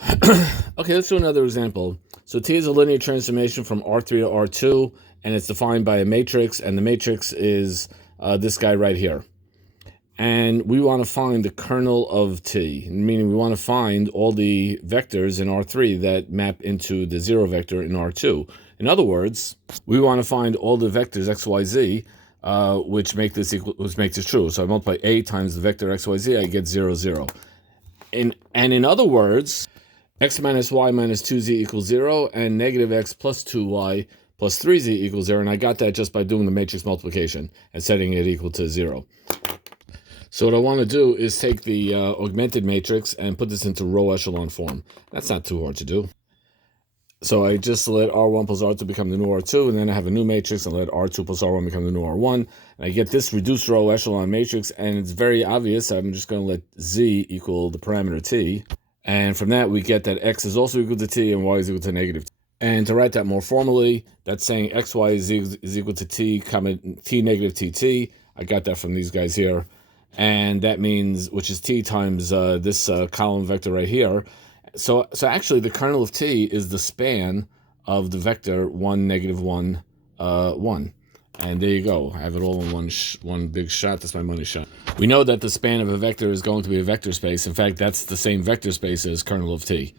Okay, let's do another example. So T is a linear transformation from R3 to R2, and it's defined by a matrix, and the matrix is this guy right here. And we want to find the kernel of T, meaning we want to find all the vectors in R3 that map into the zero vector in R2. In other words, we want to find all the vectors x, y, z, which makes this true. So I multiply a times the vector x, y, z, I get 0, 0. And in other words, x minus y minus 2z equals 0, and negative x plus 2y plus 3z equals 0. And I got that just by doing the matrix multiplication and setting it equal to 0. So what I want to do is take the augmented matrix and put this into row echelon form. That's not too hard to do. So I just let R1 plus R2 become the new R2, and then I have a new matrix and let R2 plus R1 become the new R1. And I get this reduced row echelon matrix, and it's very obvious. I'm just going to let Z equal the parameter T. And from that, we get that X is also equal to T and Y is equal to negative T. And to write that more formally, that's saying XY is equal to T, comma T negative TT. I got that from these guys here. And that means, which is T times this column vector right here. So actually, the kernel of T is the span of the vector 1, negative 1, 1. And there you go. I have it all in one big shot. That's my money shot. We know that the span of a vector is going to be a vector space. In fact, that's the same vector space as kernel of T.